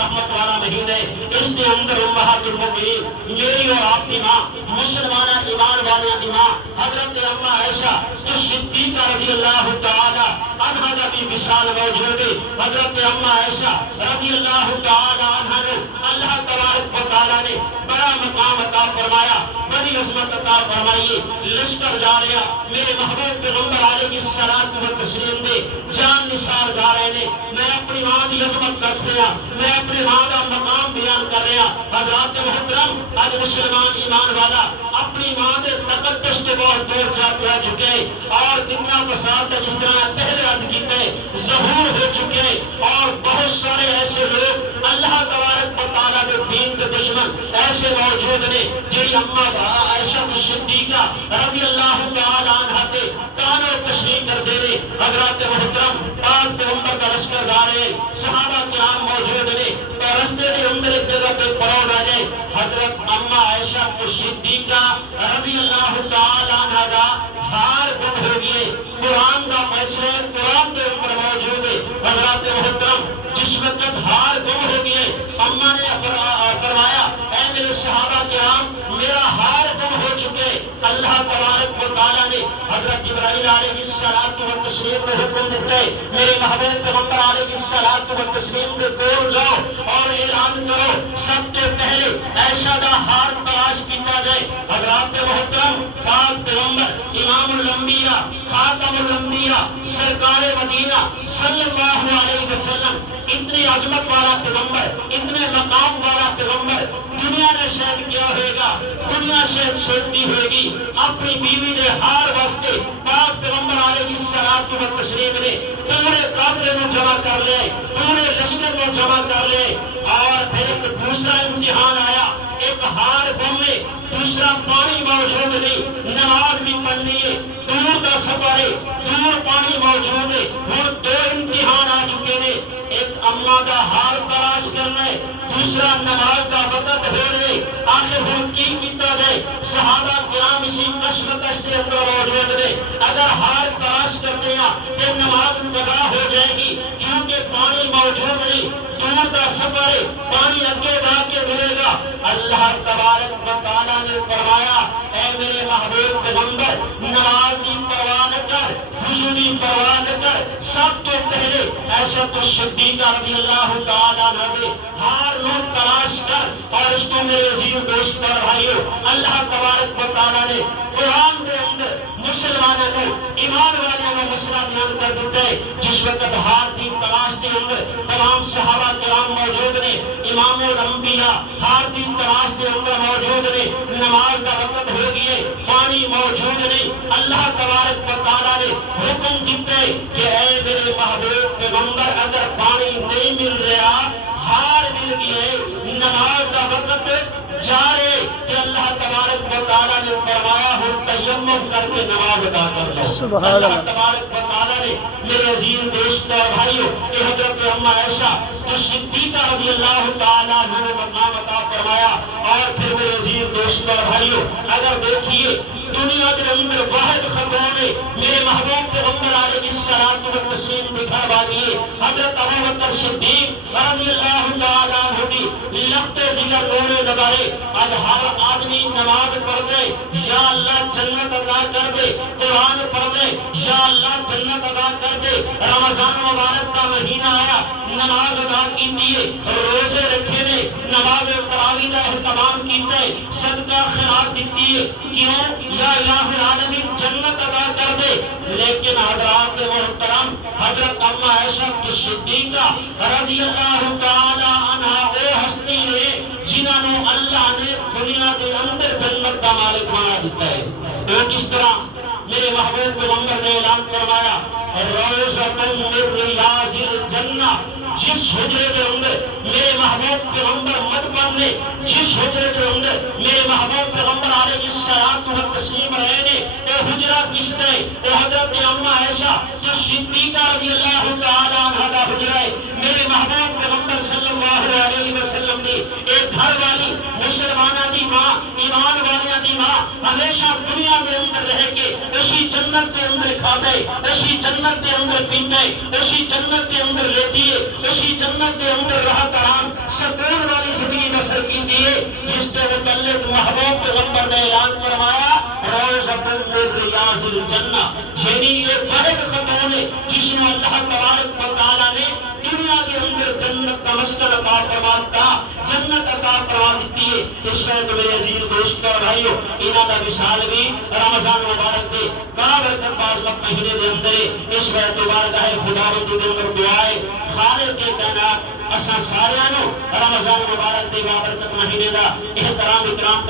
رحمت والا مہینے، اس کے اندر امہات المؤمنین میری اور آپ کی ماں، مسلمانہ ایمان والیاں دی ماں حضرت اما عائشہ جو صدیقہ رضی اللہ تعالی عنہا دا بھی مثال موجود ہے۔ حضرت اما عائشہ رضی اللہ تعالی عنہا نے اللہ تبارک و تعالی نے بڑا مقام عطا فرمایا، بڑی عظمت عطا فرمائی۔ لشکر جا رہا میرے محبوب پیغمبر علیہ الصلوۃ والتسلیم دے جان نثار جا رہے نے، میں اپنی ماں دی عظمت دس رہا، میں اپنے ماں کا مقام بیان کر رہا۔ حضرات محترم، آج مسلمان ایمان والا اپنی ماں دے تقدس تو بہت دور جا چکے اور دنیا فساد کا جس طرح پہلے عرض کیتے ظہور ہو چکے، اور بہت سارے ایسے لوگ اللہ تبارک و تعالیٰ کے دین کے دشمن ایسے موجود نے جڑی اما عائشہ صدیقہ رضی اللہ تعالی عنہا تے تانو تشریح کر دے رہے۔ حضرات محترم، پاک پیغمبر کا لشکر جا رہے، صحابہ کرام موجود نے، تو رستے کے اندر ایک جگہ پہ پڑاؤ رہے، حضرت اما عائشہ صدیقہ رضی اللہ تعالی عنہا کا ہار گم ہو گئے۔ قرآن کا فیصلہ قرآن کے اوپر موجود ہے۔ حضرات محترم، جس وقت ہار گم ہو گئے، اما نے فرمایا اے میرے صحابہ کرام، میرا ہار گم ہو چکے۔ اللہ تبارک و تعالیٰ نے حضرت جبرائیل علیہ الصلوۃ والتسلیم نے حکم دیتے، میرے محبوب پیغمبر علیہ الصلوۃ والتسلیم کے کول جاؤ اور اعلان کرو سب سے پہلے عائشہ دا ہار تلاش کیتا جائے۔ حضرات محترم، پاک پیغمبر امام الانبیاء خاتم الانبیاء سرکار مدینہ صلی اللہ علیہ وسلم، اتنی عظمت والا پیغمبر، اتنے مقام والا پیغمبر، دنیا نے شاید کیا ہوئے گا، دنیا شاید سوچتی ہوئے گی اپنی بیوی دے ہار واسطے پاک پیغمبر علیہ الصلوۃ والتسلیم نے پورے قافلے کو جمع کر لے، پورے لشکر کو جمع کر لے، اور پھر ایک دوسرا امتحان آیا، ایک ہار گم ہے، دوسرا پانی موجود نہیں، نماز بھی پڑھنی ہے، دور کا سفر ہے، دور پانی موجود ہے، اور دو امتحان آ چکے نے، ایک اما کا ہار تلاش کرنا ہے، دوسرا نماز کا وقت ہو رہے، آخر ہم کی کیتا جائے؟ صحابہ کرام اسی کشمکش کے اندر موجود نے، اگر ہار تلاش کرتے ہیں کہ نماز قضا ہو جائے گی، چونکہ پانی موجود نہیں، دور کا سفر ہے، پانی اگے جا کے ملے گا۔ اللہ تبارک و تعالیٰ نے فرمایا اے میرے محبوب پیغمبر، نماز کی پرواہ نہ کر، وضو کی پرواہ نہ کر، سب تو پہلے عائشہ صدیقہ رضی اللہ تعالیٰ عنہا دے ہار نو تلاش کر۔ اور اس کو میرے عزیز دوست اور بھائیو، اللہ تبارک و تعالیٰ نے قرآن کے اندر مسلمانوں کو ایمان والوں کا مسئلہ بیان کر دیتا ہے۔ جس وقت ہار کی تلاش کے اندر تمام صحابہ کرام موجود نے، امام الانبیاء ہار کی تلاش کے اندر موجود نے، نماز کا وقت ہو گئے، پانی موجود نہیں، اللہ تبارک و تعالیٰ نے حکم دیتے کہ اے میرے محبوب پیغمبر، اگر پانی نہیں مل رہا، ہار مل گئے، نماز کا وقت جا رہے، کہ اللہ تبارک و تعالیٰ نے فرمایا ہو تیمم کر کے نماز ادا کر لو۔ اللہ تبارک و تعالیٰ نے میرے عزیز دوست اور بھائیو، کہ حضرت اما عائشہ جو صدیقہ رضی اللہ تعالیٰ عنہ نے مقام عطا فرمایا۔ اور پھر میرے عزیز دوست اور بھائیو، اگر دیکھیے دنیا کے اندر واحد خاتون ہے میرے محبوب پیغمبر علیہ الصلوۃ والتسلیم کے گھر والی ہے حضرت ابوبکر صدیق رضی اللہ تعالیٰ عنہ کی لختے جگر نورے نگارے۔ آج ہر آدمی نماز پڑھ دے، یا اللہ جنت عطا کر دے، قرآن پڑھ دے، یا اللہ جنت عطا کر دے، رمضان مبارک کا مہینہ آیا، نماز ادا کی دیے، روزے رکھے نے، نماز تراویح کا اہتمام کیتے، صدقہ خیرات دیتی ہے، کیوں؟ یا الہ العالمین جنت عطا کر دے۔ لیکن حضرات محترم، حضرت اما عائشہ صدیقہ رضی اللہ تعالی عنہا وہ ہستی نے جنہاں نو اللہ نے دنیا کے اندر جنت کا مالک بنا دیتا ہے۔ وہ کس طرح؟ میرے محبوب پیغمبر نے اعلان فرمایا روضۃ من ریاض الجنہ، جس حجرے کے اندر میرے محبوب پیغمبر مدفن نے، جس حجرے کے اندر میرے محبوب پیغمبر علیہ الصلوۃ والتسلیم رہے نے، وہ حجرہ کس نے؟ وہ حضرت اما عائشہ جو صدیقہ رضی اللہ تعالی عنہا کا حجرہ ہے۔ میرے محبوب پیغمبر صلی اللہ علیہ وسلم نے ایک گھر والی مسلمانہ دی ماں، ایمان والیاں دی ماں ہمیشہ دنیا دے اندر رہ کے اسی جنت دے اندر کھادے، اسی جنت دے اندر پیندے، اسی جنت دے اندر لیٹیے، اسی جنت دے اندر راحت آرام سکون والی زندگی بسر کیجیے جس کے متعلق محبوب پیغمبر نے اعلان فرمایا روضۃ من ریاض الجنہ، یعنی ایک واحد خاتون ہے جس نے اللہ تبارک و تعالیٰ نے دنیا کے اندر جنت کا مسکن عطا فرماتا، جنت عطا فرما دیتی ہے۔ اس وقت میرے عزیز دوستوں اور بھائیوں انہاں دا وصال بھی رمضان مبارک دے بابرکت بازمت مہینے دے اندر ہے۔ اس وقت بارگاہ خداوند دے اندر دعا ہے خالق کے کائنات اساں ساریاں نو رمضان مبارک دے بابرکت مہینے دا احترام اکرام